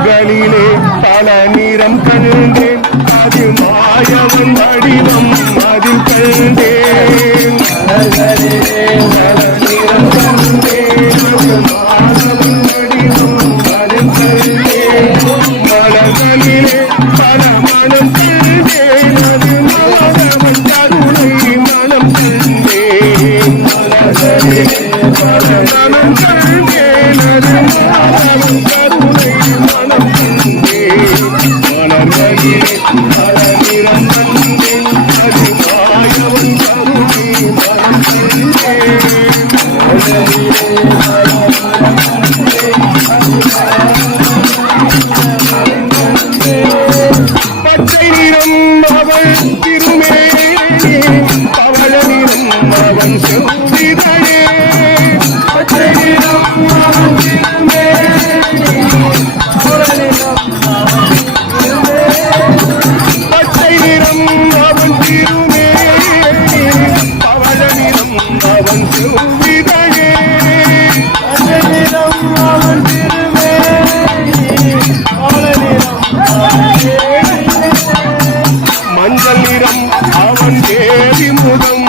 மலர்களிலே பல நிறம் கண்டேன் அது மாயவன் வடிவம் அதில் கண்டேன் மலர்களிலே பல நிறம் கண்டேன் அது மாயவன் மலர்களிலே பல மஞ்சள் நிறம் அவன் தேவி முதம்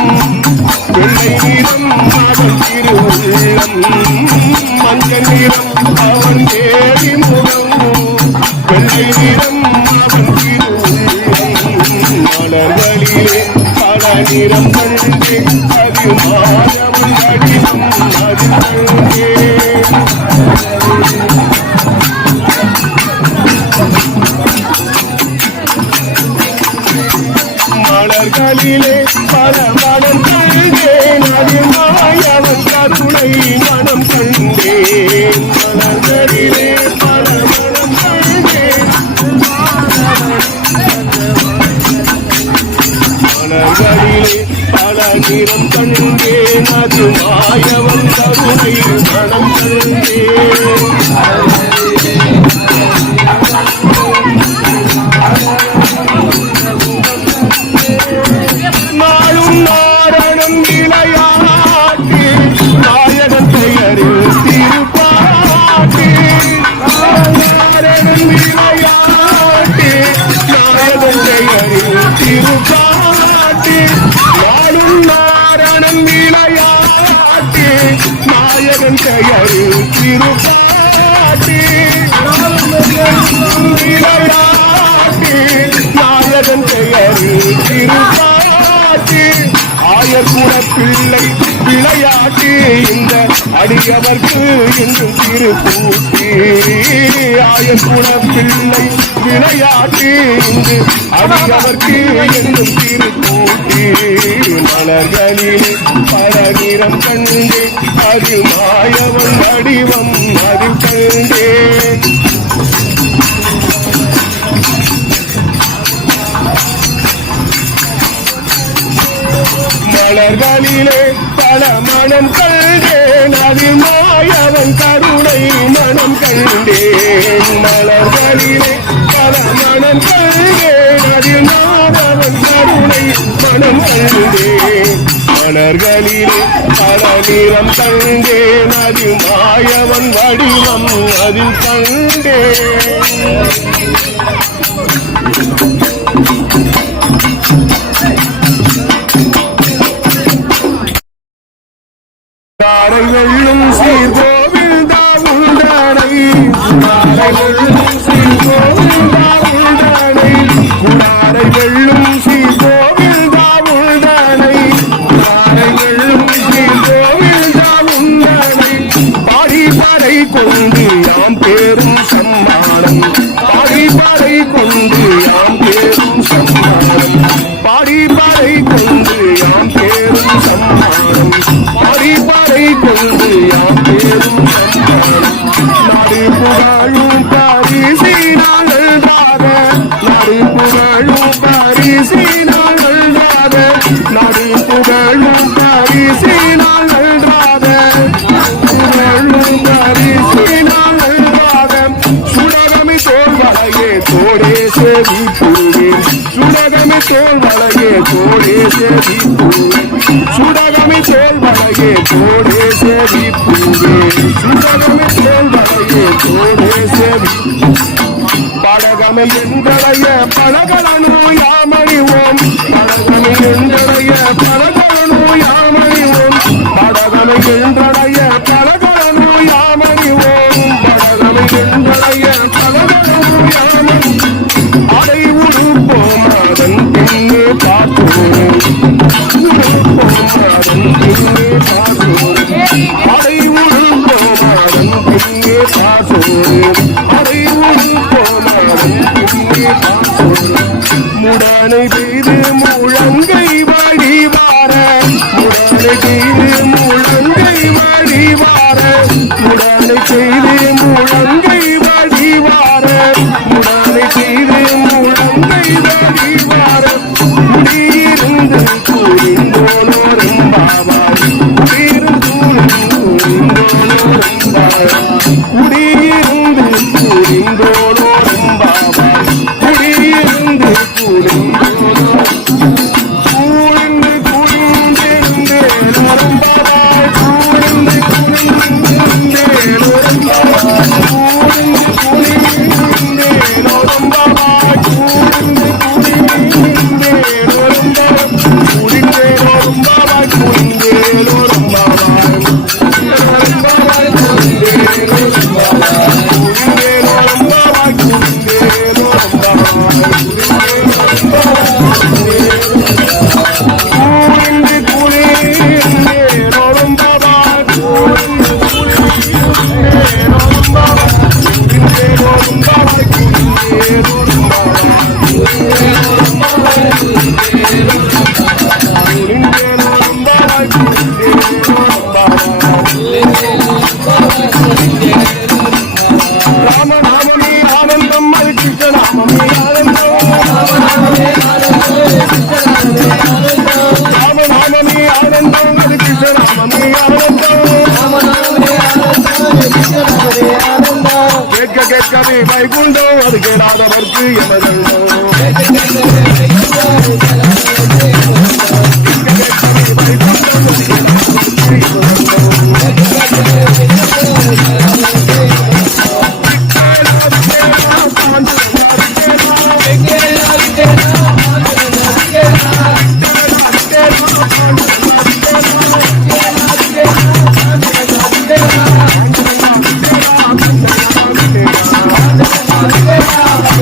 வெள்ளை நிறம் அவன் திருவுள்ளம். மஞ்சள் நிறம் அவன் தேவி முதம் வெள்ளை நிறம் அவன் திருவுள்ளம். மலர்களிலே பல நிறம் கண்டே மலர்களிலே பல மனம் கண்டேன் அது கருணை மனம் கண்டேன் மலர்களிலே பல மனம் கண்டேன் மலர்களிலே பல நிறம் கண்டேன் அது மாயவன் கருணை மனம் கண்டேன் மனம் விளையாட்டி நாயகன் பெயரில் திருப்பாட்டி. விளையாட்டி நாயகன் பெயரில் திருப்பாட்டி. ஆயர்குல பிள்ளை விளையாட்டு இந்த அடியவர்க்கு என்றும் திருப்பூட்டி. ஆய ஆயர்குல பிள்ளை விளையாட்டு இன்று அடியவர்க்கு என்றும் திருப்பூட்டி. மலர்களில் பல நிறம் கண்டு அது மாயவன் வடிவம் அது கண்டேன் மலர்களிலே பல மனம் கண்டேன். அதில் மாயவன் கருணை மனம் கண்டேன். மலர்களிலே பல மனம் கண்டேன். அதில் மாயவன் கருணை மனம் கண்டேன். மலர்களிலே பல நிறம் கண்டேன். அது மாயவன் வடிவம் அதில் கண்டேன். காரை வெள்ளும் சீர்கோவில்தா உண்டானை. காரை வெள்ளும் சீர்கோவில்தா உண்டானை. சேவி பூவே சுடகமி தோல் வளகே கோடே சேவி பூவே சுடகமி தோல் வளகே கோடே சேவி பூவே சுடகமி தோல் வளகே கோடே சேவி படகமை என்களைய பழகலனோ இங்கே பார்க்கிறோம் இங்கே பார்க்கிறோம் அடை உடல் போனாலும் இங்கே பார்க்கிறோம் முடானை கேட்க கேட்கவே வைகுண்டோ அது கேளாதவர்க்கு எவருண்டோ கேட்க கேட்கவே வைகுண்டோ Oh,